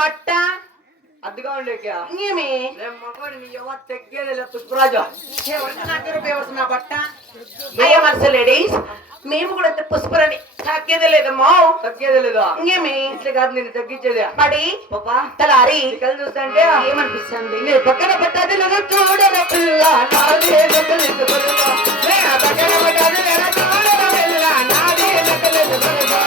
బట్ట అద్దుగా ఉండేకా ఏమి నేను మగవాడి నీ ఎవరు తెగ్గేది పుష్పరాజు నా బట్ట అయ్యా మనసు లేడీస్ మేము కూడా పుష్పరని తగ్గేదే లేదమ్మా తగ్గేది లేదా ఇంకేమి ఇట్లా కాదు నేను తగ్గించేది పడి పాపా తలారి కళ్ళు చూస్తుంటే ఏమనిపిస్తుంది నీ పక్కన పట్టాది లేదా చూడర పిల్ల నాదే నకలేదు బలుగా నే పక్కన పట్టాది లేదా చూడర పిల్ల నాదే నకలేదు బలుగా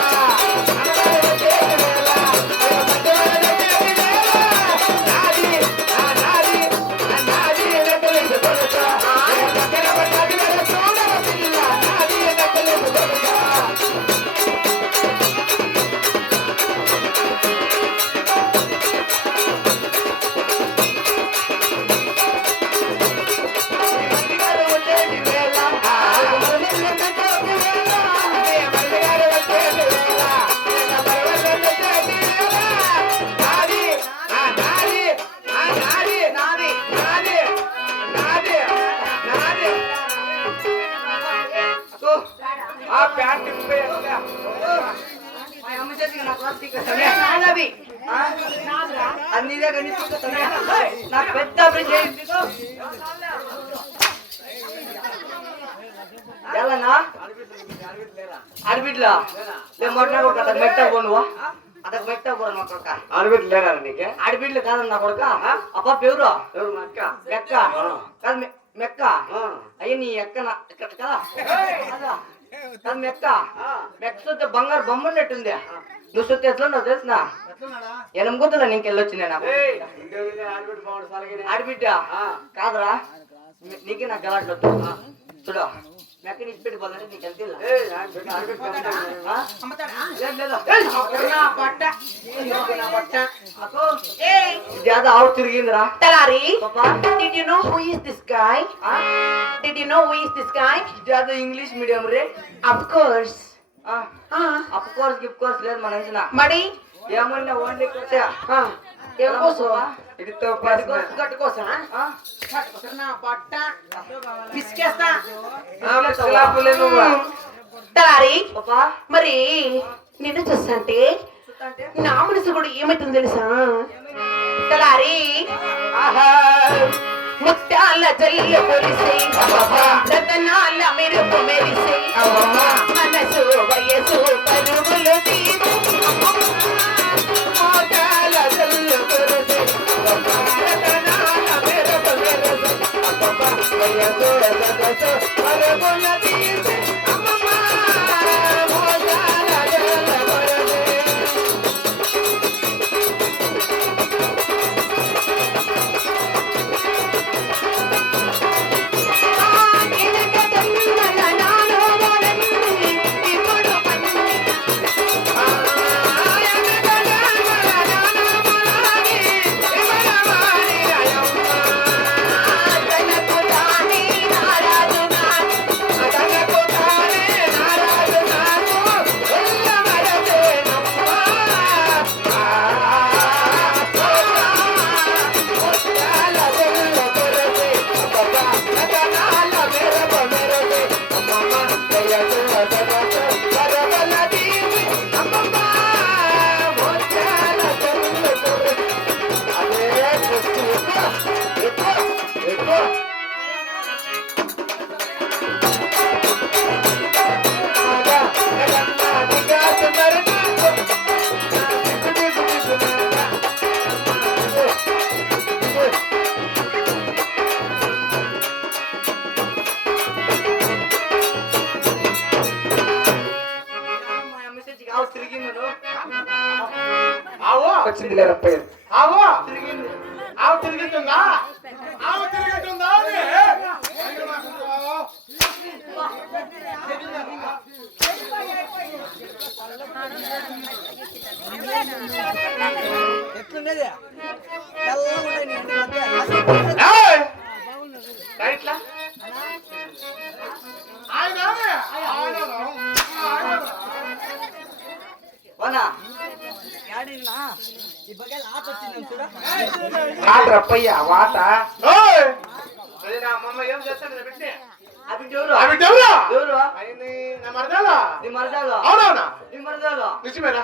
అన్నిదే కానీ నాకు పెద్ద ఎలానా అడబిడ్లా మొన్న కొడుకు అతను మెట్ట పోను అతను మెట్ట పోను మా కొడుక అడబిడ్లు లేరా నీకే అడబిడ్లు కాదన్న కొడుక అప్ప ఎవరు ఎవరు మెక్క మెక్క కాదు మెక్క అయ్యి నీ ఎక్కన ఇక్కడ కదా కాదు మెక్క మెక్క చూస్తే బంగారు బొమ్మ ఉన్నట్టుంది నువ్వు చూస్తే ఎట్లా ఉన్నావు తెలిసిన ఎనమగుద్దలా నీకెళ్ళొచ్చింది నాకు ఆడబిడ్డ కాదురా నీకే నాకు గలాట్లు చూడు మెక్క నీకు పెట్టుకోవాలంటే నీకు ఎంత జ్యాదా అవుట్ తిరిగిందిరా తలారి did you know who is this guy did you know who is this guy జ్యాదా ఇంగ్లీష్ మీడియం రే of course అఫ్ కోర్స్ గిఫ్ కోర్స్ లేదు మన ఇచ్చిన మరి ఏమన్నా ఓన్లీ కోసా ఏం కోసం ఇది తో పాస్ కట్టుకోసా నా బట్ట పిసికేస్తా తలారి పాపా మరి నిన్ను చూస్తుంటే నా మనసు కూడా ఏమైతుంది తెలుసా తలారి ముత్యాల జల్లు పొలిసే రతనాల మెరుపు మెరిసే మనసు వయసు పరుగులు తీరు ముత్యాల జల్లు పొలిసే రతనాల మెరుపు మెరిసే వయసు సొగసు పరుగులు తీరు అమ్మమ్మ ముత్యాల జల్లు పొలిసే వచ్చింది లేరా పేరు ఆవు తిరుగుతుందా ఆవు తిరుగుతుందా ఎట్లుండేది రప్పయ్య వాట ఏం చేస్తాడు పెట్టి నిజమేనా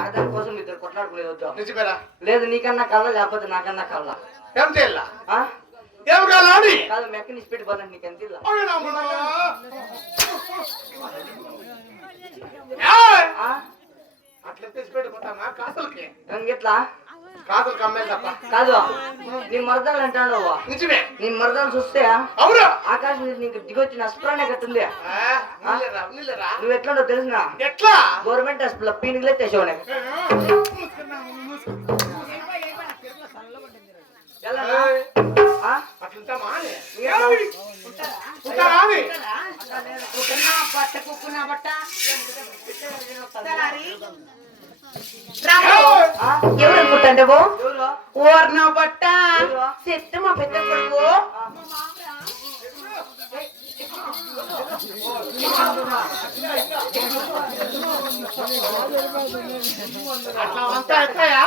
ఆడదాని కోసం ఇద్దరు కొట్లాడుకునేది వద్దు. నిజమేరా? లేదు నీకన్నా కళ్ళ లేకపోతే నాకన్నా కళ్ళ. ఏం చేయాలా? ఆ? ఏం కావాలి? కాదు మెక్కని ఇచ్చిపెట్టి పోదండి నీకు ఎంత ఇల్లా? ఆ? అట్లా తెచ్చి పెట్టుకుంటానా కాసులకి? ఇంకెట్లా? కాసులు కమ్మేది తప్ప. కాదు నీ మరదలు అంటాడు. నిజమే. నీ మరదలు చూస్తే అవును. ఆకాశం నుంచి నీకు దిగొచ్చిన అస్ప్రానే కట్టుంది. నీళ్ళరా? నువ్వు ఎట్లుండో తెలిసిన ఎట్లా? గవర్నమెంట్ హాస్పిటల్ పీనికలే తెచ్చావు. అట్లుంటా మానే బట్ట కుక్కున బట్ట ఎవరు అనుకుంటాండే ఓర్న బట్ట చెత్త మా పెద్ద కొడుకు అట్లా అంతా అవుతాయా?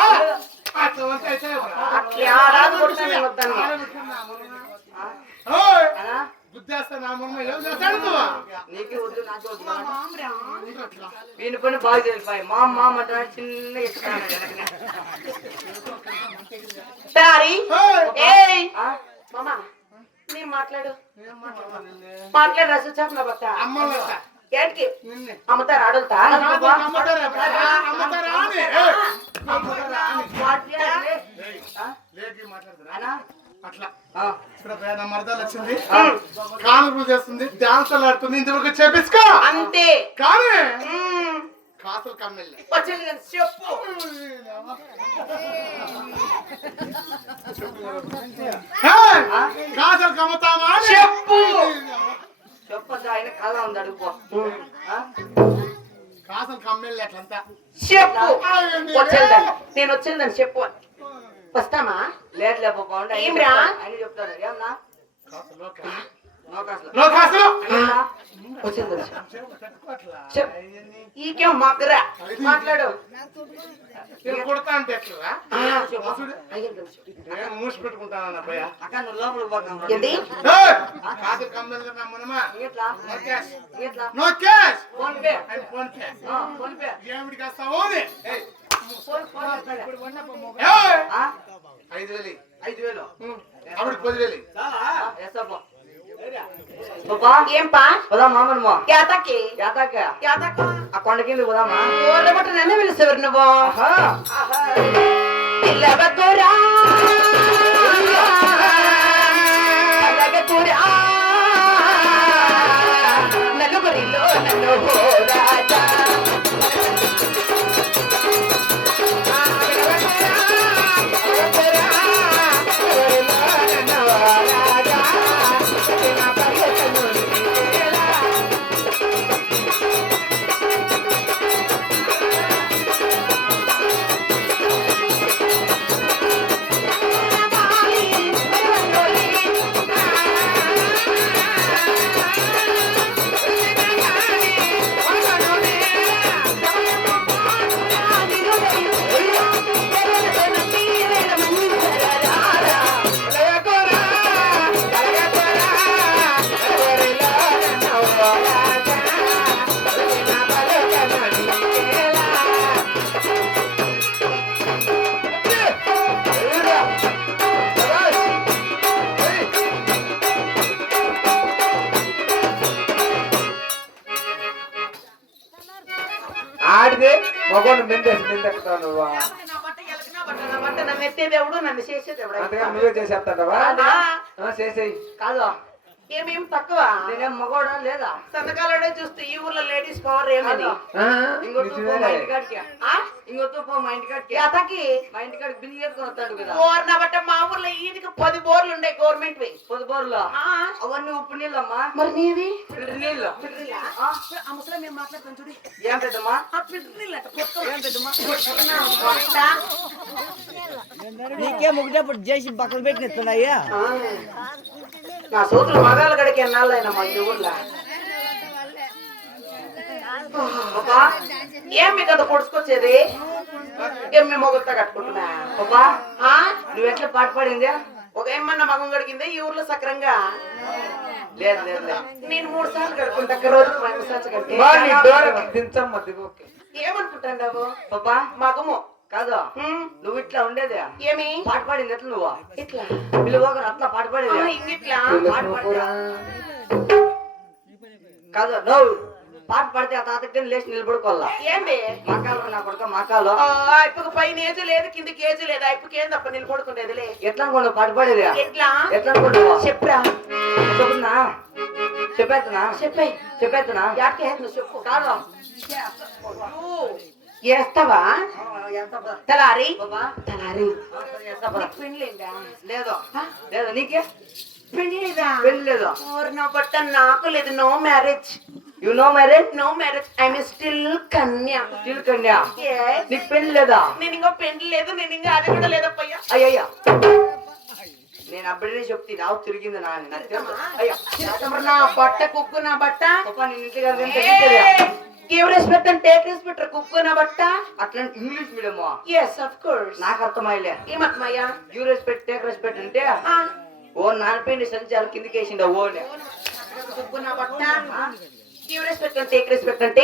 అట్లా అంతా అవుతాయా? అట్లా రాదు కొడుతానే వద్దాను. బుద్ధేస్తా నా మొన్న ఏం చేస్తాడు నువ్వు? నీకే వద్దు నాకే వద్దు. వీని పని బాగా తెలిపాయి. మా మామ అంటే చిన్న ఎక్కాను. మామా నేను మాట్లాడు మాట్లాడరా సుచాపన బట్ట అమ్మలంట ఏంటికి నిన్నే అమ్ముతారు ఆడుతా అమ్మతారా అని లేకి మాట్లాడతారా? అట్లా ఇక్కడ పేద మరదలు వచ్చింది, కానుకలు చేస్తుంది, డాన్సులు ఆడుతుంది, ఇంతవరకు చేపించుకో అంతే. కానీ కాసులు కమ్మెళ్ళే వచ్చింది కానీ చెప్పు కాసులు కమ్ముతావా? చెప్పు చెప్పొద్దు. ఆయన కళ్ళ ఉంది అడుగుపో. కాసులు కమ్మెళ్ళే అట్లంతా చెప్పు వచ్చేద్దాను నేను వచ్చేద్దాను చెప్పు వస్తామా? లేదు లేపో బాగుండే ఏమ్రా? ఆయన చెప్తాడు. ఏమన్నా లో కాసులు ఈకేం మగ్గరా మాట్లాడు కొడతా అంటే ఎట్లా మూసి పెట్టుకుంటాను అబ్బాయ. అక్క నువ్వు లోపలికి పోతాం. ఏంటి కాసులు కమ్మెళ్ళే మనమా ఎట్లా నో క్యాష్ ఎట్లా? No cash PhonePe PhonePe PhonePe ఏమిటికి వస్తావో 5,000 5,000 ఆవిడ 10,000 ఎస్సప్ప పాపా ఏం పా పోదాం మామను యాతకి యాతాక యాతక ఆ కొండ కింద పోదామా? ఊర్ల బట్ట నన్ను పిలుస్తారు నువ్వు పిల్లవద్దురా అలగదురా నలుగురిలో నన్ను రాజా ఆడితే మగోడు నిందేసి నిందెక్కుతావు నువ్వు. నన్ను ఎత్తేదేవుడు నన్ను చేసేదేవుడు అంతగా నువ్వే చేసేస్తాడవా? చేసేయి. కాదు ఏమేం తక్కువ నేనేం మగోడా లేదా? సంతకాలనే చూస్తే ఈ ఊర్లో లేడీస్ పవర్ ఏమని ఇంకొత్తు పో మా ఇంటికాడికి. ఇంకొత్తు పో మా ఇంటికాడికి. యాతకి మా ఇంటికాడికి బిల్లు చేసుకొని వస్తాడు కదా. బోర్న బట్ట మా ఊర్లో ఈదికి 10 బోర్లు ఉండే గవర్నమెంట్ పొద్దుబోరులో అవన్నీ ఉప్పు నీళ్ళమ్మా. మరి నీది ఫిల్టర్ నీళ్ళు. ఆ ముసలి మేము మాట్లాడుతాం చూడు ఏం పెద్దమ్మా? ఆ ఫిల్టర్ నీళ్ళు అట్ట కొత్త ఏం పెద్దమ్మా? నీకే ముగ్గుటప్పుడు చేసి పక్కన పెట్టినట్టున్నాయా? నా సోతులు మగాల గడికి ఎన్నాళ్ళైనా మా ఈ ఊర్లో పాపా ఏం మీకు అంత పొడుచుకొచ్చేది ఏం మేము మొగుతా కట్టుకుంటున్నా పాపా ఆ? నువ్వు ఎట్లా పాట పాడింది? ఒక ఏమన్నా మగం గడికిందే ఈ ఊర్లో సక్రంగా లేదు లేదు లేదు. నేను 3 సార్లు కడుకుంటా రోజు 5 సార్లు కడితే బా నీ డోర్ దించమ్మ దిగోకే. ఏమనుకుంటాండావు పాపా మగము కాదు హ్మ్, నువ్వు ఇట్లా ఉండేది ఏమి పాట పాడింది ఎట్లా నువ్వు ఇట్లా పిల్లవారు అట్లా పాట పాడేది ఇంగిట్లా పాట పాడితే కాదు నువ్వు పాట పాడితే ఆ తాతకి లేచి నిలబడుకోవాలా ఏంది మాకాలు నా కొడుక మాకాలు ఇప్పుడు పైన ఏజ్ లేదు కిందకి ఏజ్ లేదు ఇప్పుడు ఏం తప్ప నిలబడుకునేదిలే ఎట్లా అనుకున్నావు పాట పాడేది ఎట్లా ఎట్లా అనుకుంటావు చెప్పురా చెప్పున్నా చెప్పేస్తున్నా చెప్పే చెప్పేస్తున్నా యాకే నువ్వు చెప్పు కాదు వేస్తావా ఎంత తలారి బాబా తలారి ఎంత పెళ్ళిందా లేదు లేదు నీకే పెళ్ళిదా పెళ్లి లేదు నా బట్ట నాకు లేదు no marriage you no marriage no marriage I'm still కన్యా స్టిల్ కన్యా Yes. నీకు పెళ్లి లేదా నేను ఇంకా పెళ్లి లేదు నేను ఇంకా అది కూడా లేదప్పయ్యా అయ్యయ్యా నేను అప్పుడే చెప్తే రావు తిరిగింది నా అని నాకు తెలుసు. అయ్యా నా బట్ట కుక్కు నా బట్ట పాపా నేను ఇంటికి వెళ్తే give respect and take respect కుక్కు నా బట్ట అట్లాంటి English medium yes of course నాకు అర్థమయ్యలే ఏమత్మయ్యా గివ్ రెస్పెక్ట్ టేక్ రెస్పెక్ట్ అంటే ఓ నాన్నపైన సంచాలు కిందకి వేసిండ ఓనే కుక్కు నా బట్ట give respect and take respect అంటే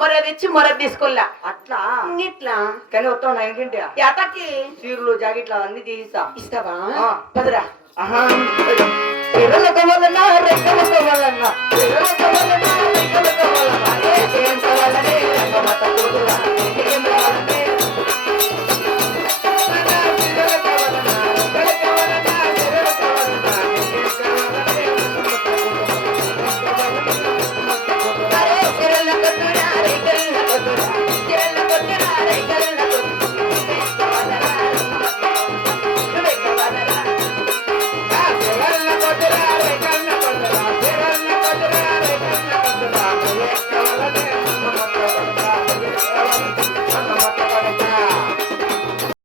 మరది ఇచ్చి మరది తీసుకోల్లా అట్లా ఇట్లా కానీ వస్తావు నా ఇంటింటే యాతకి చీరలు జాకెట్లు అన్ని తీసిస్తా ఇస్తావా ఆ. పదరా ఆహా ఎర్రలతో వలన రెక్కలతో వలన ఎర్రలతో వలన రెక్కలతో వలన ఏ చేయంత వలనే రంగమత కూతురా ఏం వలనే